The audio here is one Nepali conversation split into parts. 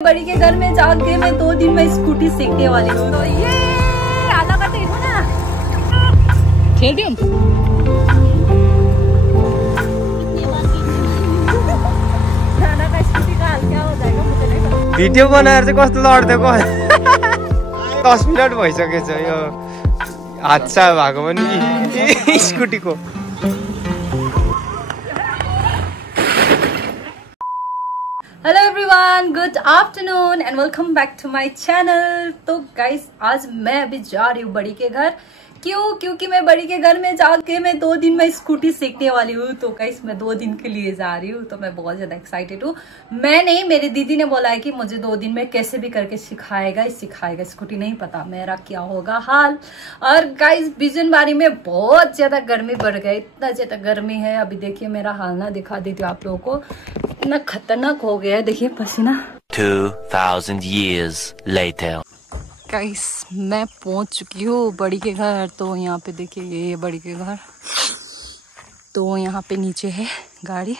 बड़ी के घर में जाके मैं 2 दिन में स्कूटी सीखने वाली हूँ। तो ये आला का देखो ना, खेल दी नाना का स्कूटी का हाल क्या हो जाएगा मुझे नहीं पता। भिडियो बनाएर चाहिँ कस्तो लड्दिएको 10 मिनट भइसकेछ यो हादसा भएको पनि स्कुटीको। Hello everyone, good afternoon and welcome back to my channel. तो गाइस आज मैं अभी जा रही हूँ बड़ी के घर। क्योंकि मैं बड़ी के घर में जाके मैं 2 दिन में स्कूटी सीखने वाली हूँ। तो गाइस मैं 2 दिन के लिए जा रही हूँ, तो मैं बहुत ज्यादा एक्साइटेड हूँ। मैं नहीं, मेरी दीदी ने बोला है कि मुझे 2 दिन में कैसे भी करके सिखाएगा स्कूटी। नहीं पता मेरा क्या होगा हाल। और गाइस बिजनबारी में बहुत ज्यादा गर्मी बढ़ गई, इतना ज्यादा गर्मी है। अभी देखिए मेरा हाल ना दिखा देती हूँ आप लोगों को, इतना खतरनाक हो गया है। देखिए पसीना। 2000 years later. गाइस मैं पहुंच चुकी हूँ बड़ी के घर। तो यहाँ पे देखिए ये बड़ी के घर। तो यहाँ पे नीचे है गाड़ी।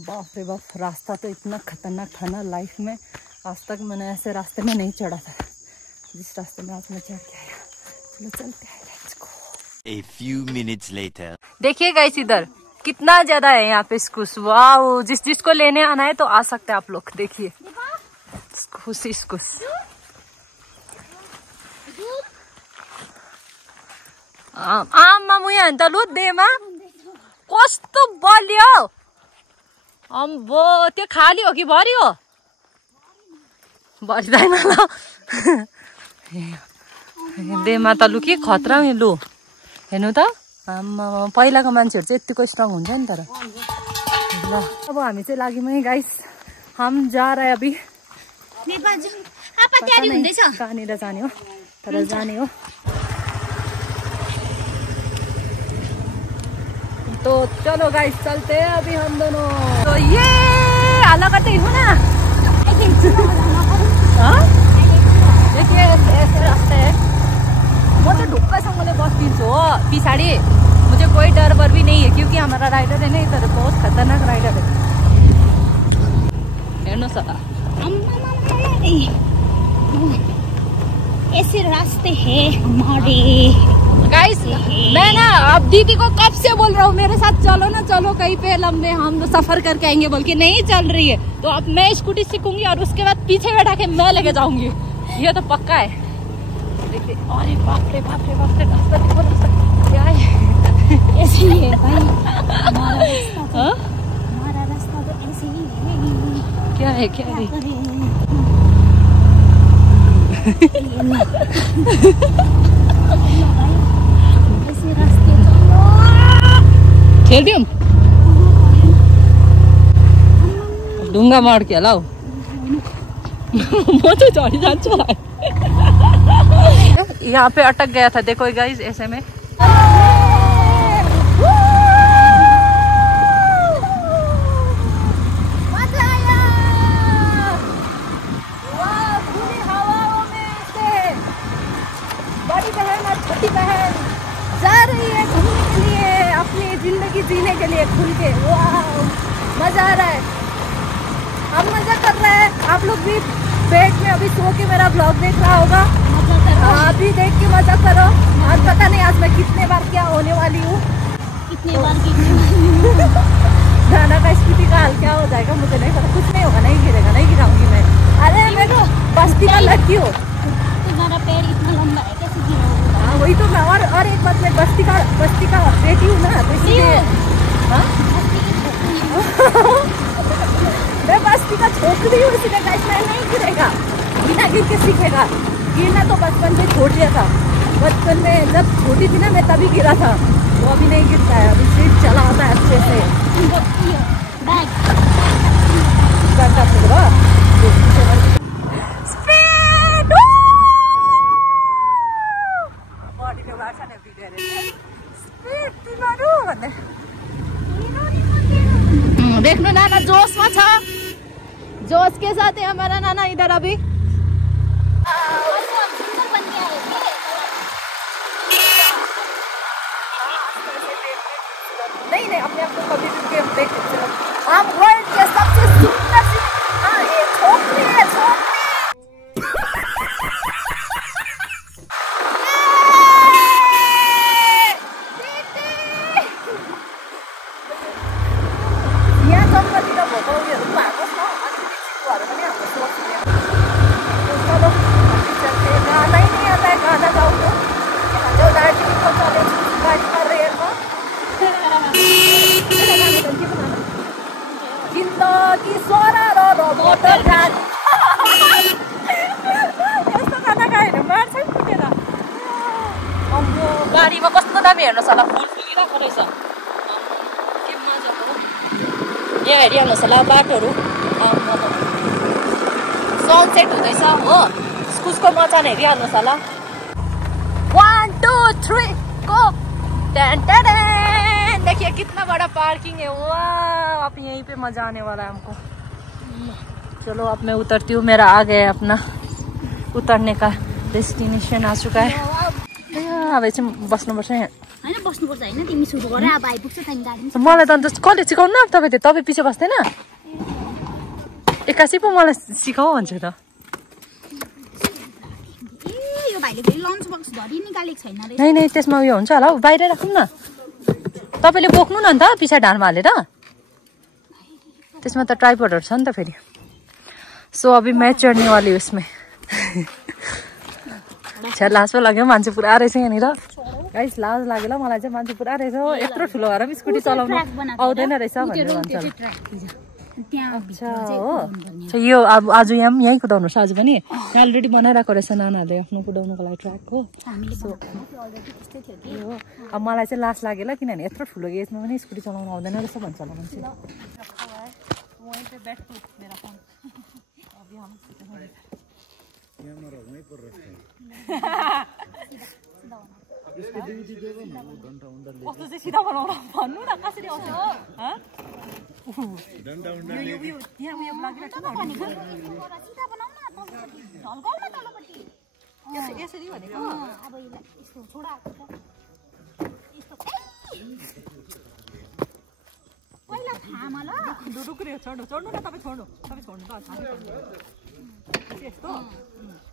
बाप रे बाप, रास्ता तो इतना खतरनाक था ना, लाइफ में आज तक मैंने ऐसे रास्ते में नहीं चढ़ा था जिस रास्ते में आज मैं चढ़ के आया। चलो चलते हैं, let's go. A few minutes later. देखिए गाइस इधर कितना ज्यादा है यहाँ पे स्कूस। वाओ, जिसको लेने आना है तो आ सकते हैं आप लोग। देखिए स्कूस आमा मुया अन्त लु देमा कस्तो बलियो। अम्बो त्यो खाली हो कि भरि हो? भरिदैन ल देमा त लु के खतरा लु हेर्नु त। आमा पहिलाको मान्छेहरू चाहिँ यतिको स्ट्रङ हुन्छ नि। तर ल अब हामी चाहिँ लाग्यौँ है गाइस। हम जा रहे अभी कहाँनिर जाने हो, तर जाने हो। तो चलो गाइस चलते हैं अभी हम दोनों। तो ये अलग आते हो ना, देखिए ऐसे रास्ते है। म तो ढुक्कैसँगले बस्दिन्छु हो पछाडि, मुझे कोई डर वर भी नहीं है क्योंकि हमारा राइडर है ना इधर, बहुत खतरनाक राइडर है। हेर्नुहोस् त ऐसे रास्ते हैं हमारे। गाइस मैं ना अब दीदी को कब से बोल रहा हूँ मेरे साथ चलो ना, चलो कहीं पे लंबे हम सफर करके आएंगे, बोल के नहीं चल रही है। तो अब मैं स्कूटी सीखूंगी और उसके बाद पीछे बैठा के मैं लेके जाऊंगी, ये तो पक्का है। देखिए अरे बाप रे बाप रे बाप रे, रास्ता देखो, रास्ता क्या है। ऐसे ही है भाई हमारा रास्ता तो ऐसे ही है। क्या है क्या है ऐसे रास्ते खेल दिउँ ढुङ्गा माड के लाओ म तो चढ़ी जान्छु होला। यहाँ पे अटक गया था देखो गाइस ऐसे में। छोटी बहन जा रही है घूमने के लिए, अपनी जिंदगी जीने के लिए खुल के। वाह मजा आ रहा है, हम मजा कर रहे हैं। आप लोग भी बेड में अभी सो के मेरा ब्लॉग देख रहा होगा, अभी देख के मजा करो। आज पता नहीं आज मैं कितने बार क्या होने वाली हूँ, कितने बार नाना का स्कूटी का हाल क्या हो जाएगा मुझे नहीं पता। कुछ नहीं होगा, नहीं गिरेगा, नहीं गिराऊंगी मैं। अरे मैं तो बस्ती का लड़की हूँ, तुम्हारा पैर इतना लंबा है कैसे गिरोगे? हाँ वही तो मैं। और एक बात, मैं बस्ती का बेटी हूँ ना, तो इसलिए मैं बस्ती का छोकरी हूँ, इसलिए गाइस मैं नहीं गिरेगा, बिना गिर के सीखेगा। गिरना तो बचपन से छोड़ दिया था, बचपन में जब छोटी थी ना मैं तभी गिरा था, वो अभी नहीं गिरता है, अभी सीट चला आता है अच्छे से। देख्नु नाना जोशमा छ, जोश के साथ है हमारा नाना इधर अभी। नहीं अपने आप को कभी भी देख सकते हो। हम वर्ल्ड के सबसे सुंदर पनि हेर्नुहोस् होला फुल फुलिरहेको रहेछ के मजाको यहाँ हेरिहाल्नुहोस् होला बाटोहरू सनसेट हुँदैछ हो इस्कुसको मचान हेरिहाल्नुहोस् होला 1 2 3 गो देखिए कितना बड़ा पार्किंग है वाह अब यहीं पे मजा आने वाला है हमको चलो अब मैं उतरती हूँ मेरा आ गया अपना उतरने का डेस्टिनेसन आ चुका है अब चाहिँ बस्नुपर्छ यहाँ हैन बस्नुपर्छ हैन तिमी सुरु गरे अब आइपुग्छ त्यहाँ गाडी मलाई त अन्त कसले सिकाउनु न तपाईँ पछि बस्दैन एक्कासी पो मलाई सिकाऊ भन्छ त ए यो भाइले फेरि लन्च बक्स धरि निकालेको छैन रे नै त्यसमा उयो हुन्छ होला हौ बाहिर राखौँ न तपाईँले बोक्नु न अन्त पछाडि ढाडमा हालेर त्यसमा त ट्राइपडहरू छ नि त फेरि सो अभी मैं चढ्ने वाली उसमें लाज पो लाग्यो मान्छे पुरा रहेछ यहाँनिर गाइस लाज लाग्यो मलाई चाहिँ मान्छे पुरा रहेछ यत्रो ठुलो भएर पनि स्कुटी चलाउनु आउँदैन रहेछ भनेर भन्छ अच्छा हो यो अब आज यहीँ कुदाउनुहोस् आज पनि अलरेडी बनाइरहेको रहेछ नानाहरूले आफ्नो कुदाउनुको लागि ट्र्याक हो अब मलाई चाहिँ लाज लाग्यो ल किनभने यत्रो ठुलो एजमा पनि स्कुटी चलाउनु आउँदैन रहेछ भन्छ होला मान्छे कस्तो चाहिँ सिधा बनाउनु भन्नु न कसरी आउँछ यसरी भनेको पहिला थामा ल रुक्रियो छोड्नु न तपाईँ छोड्नु त यस्तो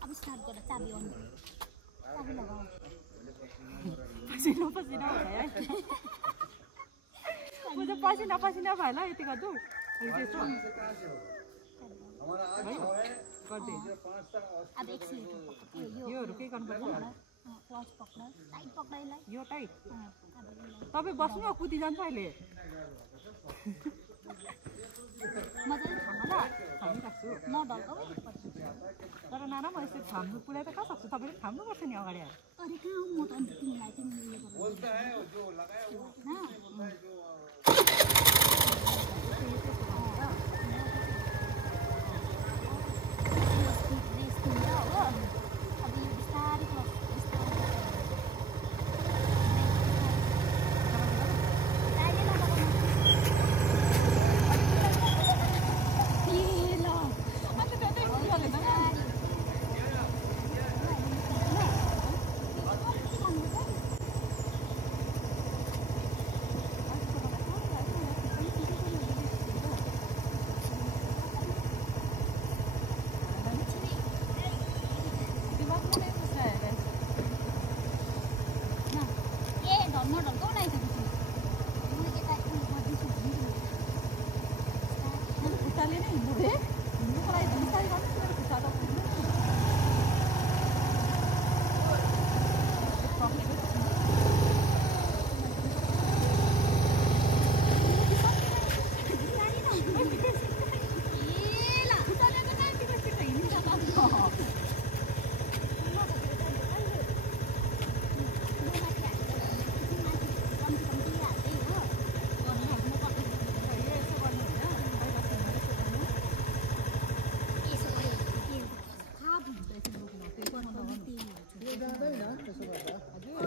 अब स्टार्ट गर चाबी अन चाबी लगाऊ पसिना भयो है मुझे पसिना भयो ल यति गर्छु त्यस्तो अब एक्सिलेटर योहरू के गर्नुपर्छ क्लच पक्ड टाइट पक्डाइलाई यो टाइट तपाईँ बस्नु न कुदी जान्छ अहिले मजाले थामा ल थामी राख्छु नडल्काऊ तर नाना म यसरी थाम्नु पुरै त कहाँ सक्छु तपाईँले थाम्नुपर्छ नि अगाडि अरे कहाँ म त अन्त तिमीलाई तिमीले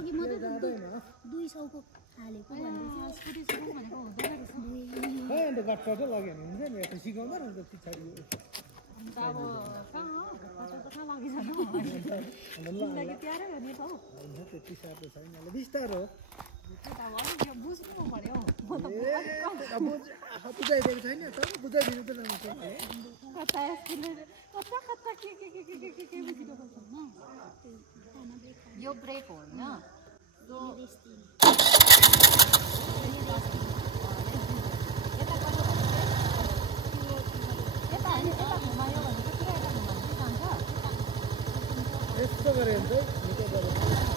अघि म त 200 को हालेको भन्दै स्कुटी सिकाउँ भनेको हुँदैन रहेछ ए अन्त गट्टा लाग्यो नि हुन्छ नि त सिकाउँदा न त पछाडी अन्त अब कहाँ लागिसक्यो तिमीलाई प्यारै हो नि त हौ त्यति साह्रो छैन ल बिस्तारो यो बुझ्नु पर्यो बुझाइदिएको छैन तर बुझाइदिनु त नमिल्छ कता कता के बुझिरहेको छ यो ब्रेक हो होइन यता घुमायो भने चाहिँ पुरा यता घुमायो जान्छ यस्तो गरे भने चाहिँ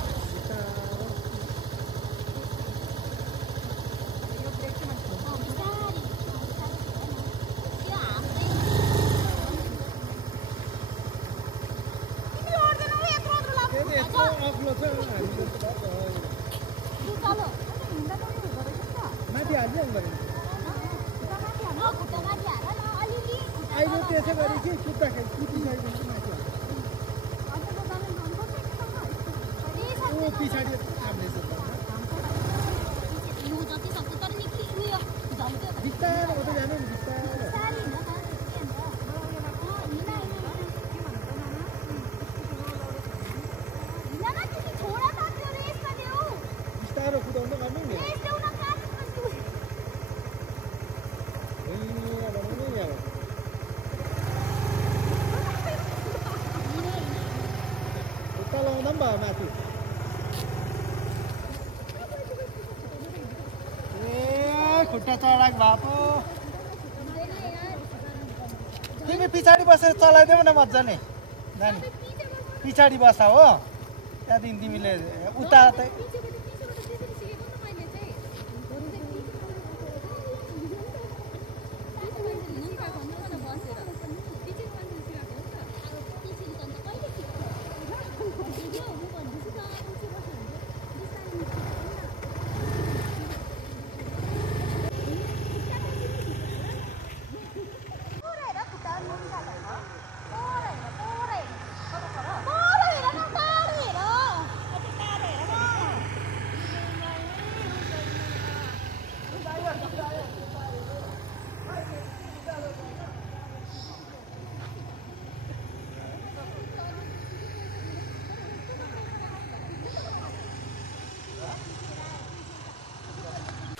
त्यसै गरी कि कुद्दाखेरि कुदिसकेपछि माथि पछाडि थाम्नेछ बिस्तारो उता जानु नि बिस्तारो कुदाउनु गर्नु नि उता लाउँदा पनि भयो माथि खुट्टा चढाक भएको तिमी पछाडि बसेर चलाइदेऊ न मजाले नानी पछाडि बस हो त्यहाँदेखि तिमीले उता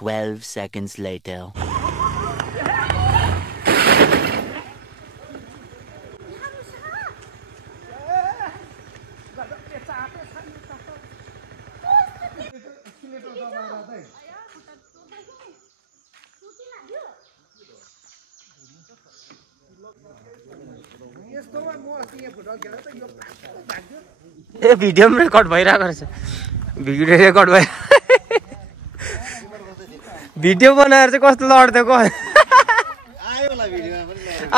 Twelve seconds later. ए भिडियो पनि रेकर्ड भइरहेको रहेछ भिडियो रेकर्ड भयो भिडियो बनाएर चाहिँ कस्तो लड्दिएको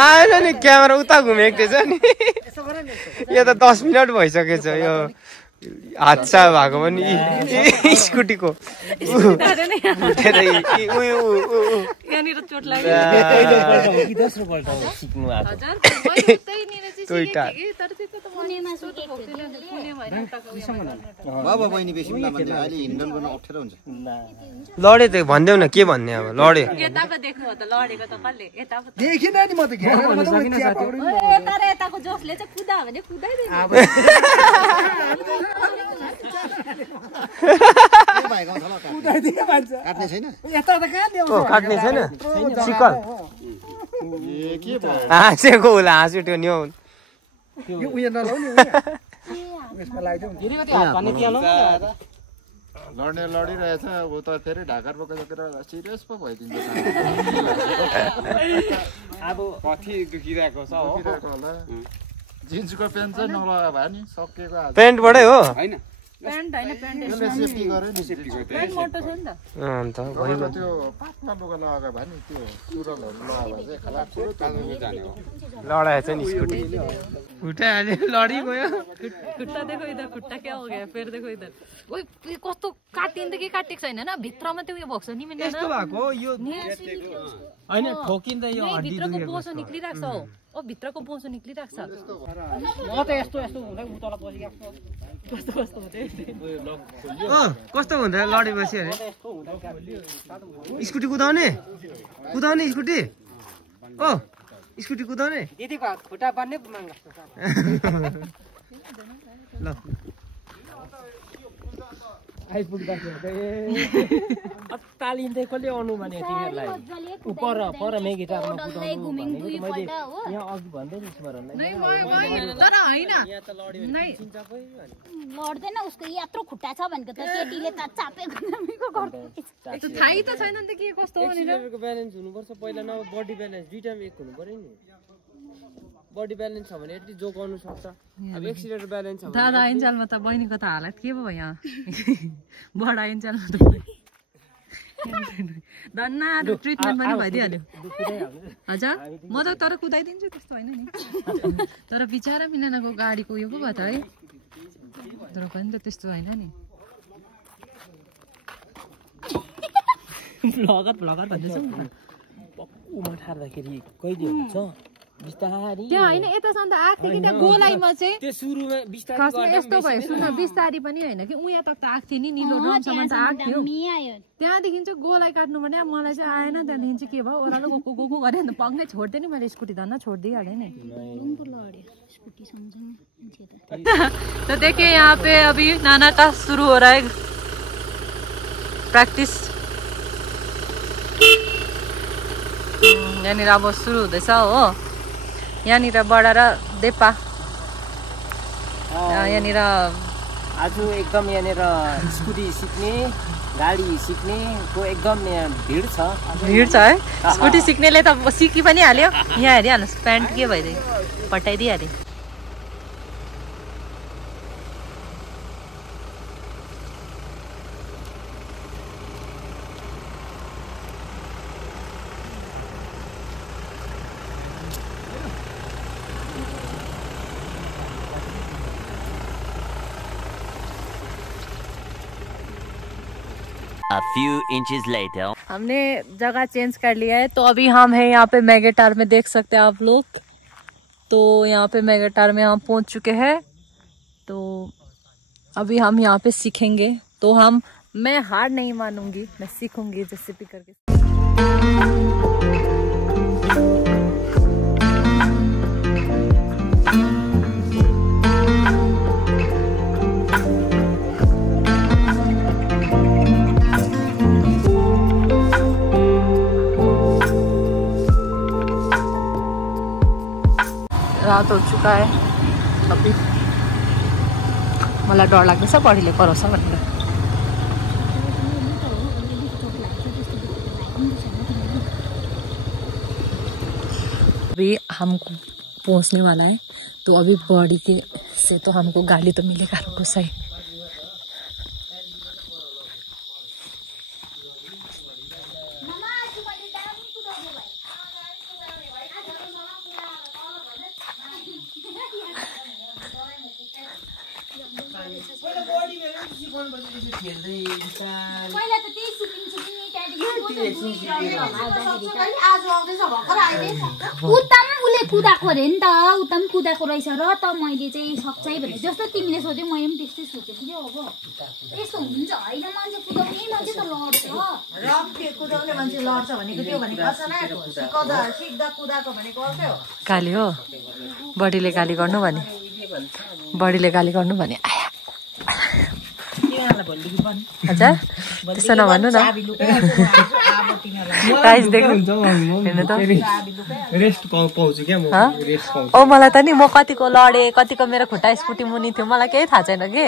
आएन नि क्यामेरा उता घुमेको थिएछ नि यो त 10 मिनट भइसकेछ यो हादसा भएको पनि स्कुटीको लडे त भनिदेऊ न के भन्ने अब लडे देखिन नि म त काट्ने छैन सिकल हाँसेको होला हाँस उठ्यो नि लड्ने लडिरहेछ ऊ त फेरि ढाका बोकेर सिरियस पो भइदिन्छ अब कति दुखिरहेको छ होला जिन्सको प्यान्ट चाहिँ नलगा भयो नि सकिएको प्यान्टबाटै हो प्यान्ट हैन प्यान्ट सेफ्टी गरे नि प्यान्ट मोटो छ नि त अन्त भइगयो त्यो पातला लुगा लगाएको भयो नि त्यो सुरलहरु लगाएको चाहिँ खलास कालुङे जाने हो लडाए चाहिँ नि स्कुटी खुट्टा हाल्यो लडी गयो खुट्टा देखो इधर खुट्टा क्या हो गया फिर देखो इधर ओइ कस्तो काटिन्छ कि काटेको छैन हैन भित्रमा त्यो उयो भएको छ नि मिल्दैन यस्तो भएको यो हैन ठोकिँदा यो हड्डी भित्रको बोसो निक्लिराख्छ हो ओ भित्रको बोसो निक्लिराख्छ म त यस्तो यस्तो हुँदै उतल बसिरहेको कस्तो कस्तो हुँदै कस्तो हुँदा लडेपछि अरे स्कुटी कुदाउने कुदाउने स्कुटी ओ स्कुटी कुदाउने दिदीको खुट्टा बान्ने माग ल तालिँदै कसले आउनु भने तिमीहरूलाई उपर पर मेगिटारमा कुदाउनु मैले यहाँ अघि भन्दै नि स्मरण तर हैन लड्दैन उसको यत्रो खुट्टा छ भनेको त केटीले त चापेको नमिको गर्छ थाहै त छैन नि त के कस्तो हो नि एक्सिलेटरको ब्यालेन्स हुनुपर्छ पहिला नभए बडी ब्यालेन्स दुईटामा एक हुनु पर्यो नि बडी ब्यालेन्स छ भने एटलिस्ट जोगाउनु सक्छ अब एक्सिलेटर ब्यालेन्स छ भने दादा इन्जालमा त बहिनीको त हालत के भयो यहाँ बडा इन्जालमा त धन्ना ट्रिटमेन्ट पनि भइदिइहाल्यो हजुर म त तर कुदाइदिन्छु त्यस्तो होइन नि तर बिचारा मिलेनको गाडीको उयो पो भयो त है तर पनि त त्यस्तो होइन नि भ्लगर भन्दैछ उमा ठार्दाखेरि कहिले हुन्छ बिस्तारी त्यो होइन यतासम्म त आएको थियो कि त्यहाँ गोलाइमा चाहिँ त्यो सुरुमा बिस्तारी खासमा यस्तो भयो सुन बिस्तारी पनि होइन कि उयो तक त आएको थियो नि निलो ड्रमसम्म त आएको थियो त्यहाँदेखि चाहिँ गोलाइ काट्नु पर्ने मलाई चाहिँ आएन त्यहाँदेखि चाहिँ के भयो ओह्रालो गएको गरेँ अन्त पङ्कै छोड्थेँ नि मैले स्कुटी धन्न छोडिदिइहालेँ नि तो देखिए यहाँ पे अभी नाना का शुरू हो रहा है प्रैक्टिस यहाँनिर अब सुरु हुँदैछ हो यहाँनिर बडा र देपा यहाँनिर आज एकदम यहाँनिर स्कुटी सिक्ने गाडी सिक्नेको एकदम यहाँ भिड छ है स्कुटी सिक्नेले त सिकि पनि हाल्यो यहाँ हेरिहाल्नुहोस् प्यान्ट के भइदियो पटाइदिइहाल्यो A few inches later. हमने जगह चेंज कर लिया है तो अभी हम हैं यहाँ पे मेगाटार में देख सकते हैं आप लोग तो यहाँ पे मेगाटार में हम पहुँच चुके हैं तो अभी हम यहाँ पे सीखेंगे तो मैं हार नहीं मानूंगी मैं सीखूंगी जैसे भी करके रात हो चुका है अभी मलाई डर लाग्दैछ बडीले कराउँछ भनेर अभी हमको पहुंचने वाला है तो अभी बॉडी के से तो हमको गाली तो मिलेगा रुको सही कुदाको अरे नि त उता पनि कुदाको रहेछ र त मैले चाहिँ सक्छ है भने जस्तो तिमीले सोच्यौ मैले पनि त्यस्तै सोचेँ कि अब यस्तो हुन्छ होइन मान्छे कुदाउने मान्छे त लड्छ रफले कुदाउने मान्छे लड्छ भनेको त्यो भनेको अचानक सिक्दा कुदाको भनेको अर्कै हो गाली हो बडीले गाली गर्नु भने अच्छा त्यस्तो नभन्नु न गाइस देख्नु हेर्नु त रेस्ट पाउँछु क्या म रेस्ट पाउँछु ओ मलाई त नि म कतिको लडे कतिको मेरो खुट्टा स्कुटी मुनि थियो मलाई केही थाहा छैन के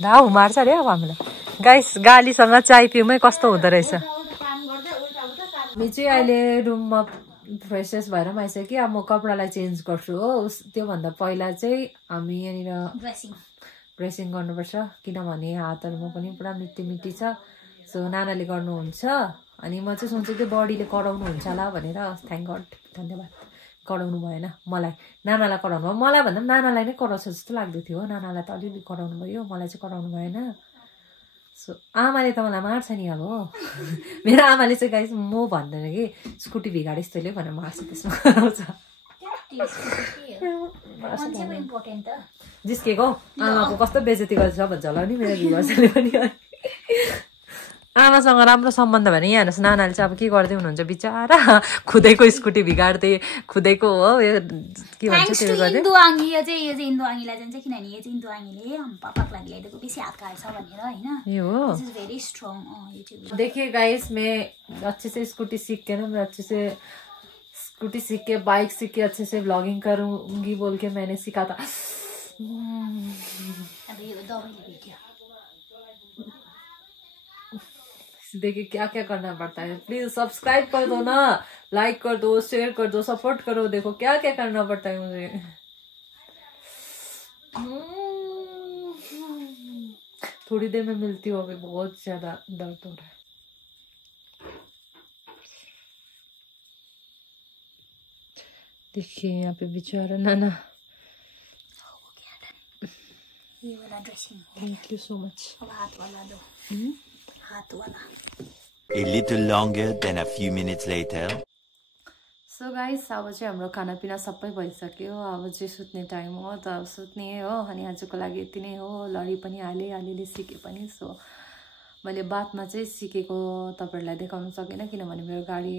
धाउ मार्छ अरे अब हामीलाई गाइस गालीसँग चाय पिउमै कस्तो हुँदो रहेछ हामी चाहिँ अहिले रुममा फ्रेसेस भएर पनि आइसक्यो कि अब म कपडालाई चेन्ज गर्छु हो त्योभन्दा पहिला चाहिँ हामी यहाँनिर ड्रेसिङ गर्नुपर्छ किनभने हातहरूमा पनि पुरा मिट्टी छ सो नानाले गर्नुहुन्छ अनि म चाहिँ सोच्छु त्यो बडीले कराउनु हुन्छ होला भनेर थ्याङ्क गड धन्यवाद कराउनु भएन मलाई नानालाई कराउनु भयो मलाई भन्दा पनि नानालाई नै कराउँछ जस्तो लाग्दै थियो हो नानालाई त अलिअलि कराउनु भयो मलाई चाहिँ कराउनु भएन सो आमाले त मलाई मार्छ नि अब मेरो आमाले चाहिँ गाइस म भन्दैन कि स्कुटी बिगाडेस् तैँले भनेर मार्छ त्यसमा कराउँछ जिस्केको आमाको कस्तो बेइज्जती गर्छ भन्छ होला नि मेरो भिउअर्सले पनि आमासँग राम्रो सम्बन्ध भने यहाँ हेर्नुहोस् नानाले चाहिँ अब के गर्दै हुनुहुन्छ बिचारा खुदैको स्कुटी बिगार्दै खुदैको हो के भन्छ त्यो गर्दै इन्दुआङी यो चाहिँ इन्दुआङीलाई जान्छ किनभने यो चाहिँ इन्दुआङीले पापाको लागि ल्याइदिएको बेसी हात खाएछ भनेर हैन यो हो भेरी स्ट्रङ युट्युब देखिए गाइस मैं अच्छे से स्कूटी सीख के ना मैं अच्छे से स्कूटी सीख के बाइक सीख के अच्छे से व्लॉगिंग करूंगी बोल के मैंने सीखा था अभी दबाई क्या देखिए क्या क्या करना पड़ता है प्लीज सब्सक्राइब कर दो ना लाइक कर दो शेयर कर दो सपोर्ट करो देखो क्या क्या करना पड़ता है मुझे थोड़ी देर में मिलती हूँ अभी बहुत ज्यादा दर्द हो रहा है देखिए यहाँ पे बेचारा नाना ये वाला dressing thank you so much अब हाथ वाला दो हाथ वाला A little longer than a few minutes later. So guys अब चाहिँ हाम्रो खानापिना सबै भइसक्यो। अब चाहिँ सुत्ने टाइम हो, त अब सुत्ने हो। अनि आजको लागि यति नै हो। लडी पनि हालेँ, अलिअलि सिकेँ पनि। सो मैले बातमा चाहिँ सिकेको तपाईँहरूलाई देखाउन सकिनँ, किनभने मेरो गाडी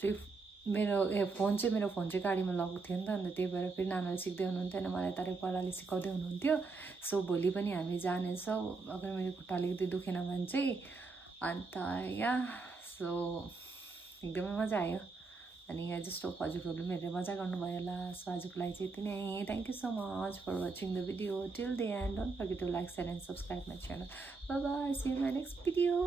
चाहिँ फोन चाहिँ गाडीमा लगेको थियो नि त। अन्त त्यही भएर फेरि नानाले सिक्दै हुनुहुन्थ्यो अनि मलाई तारै पाराले सिकाउँदै हुनुहुन्थ्यो। सो भोलि पनि हामी जानेछौँ अगर मेरो खुट्टा अलिकति दुखेन भने चाहिँ। अन्त सो एकदमै मजा आयो। अनि आई जस्ट होप हजुरहरूले पनि हेरेर मजा गर्नुभयो होला। सो आजको लागि चाहिँ यति नै। Thank you so much for watching the video till the end. Don't forget to like, share and subscribe my channel. Bye bye, see you in my next video.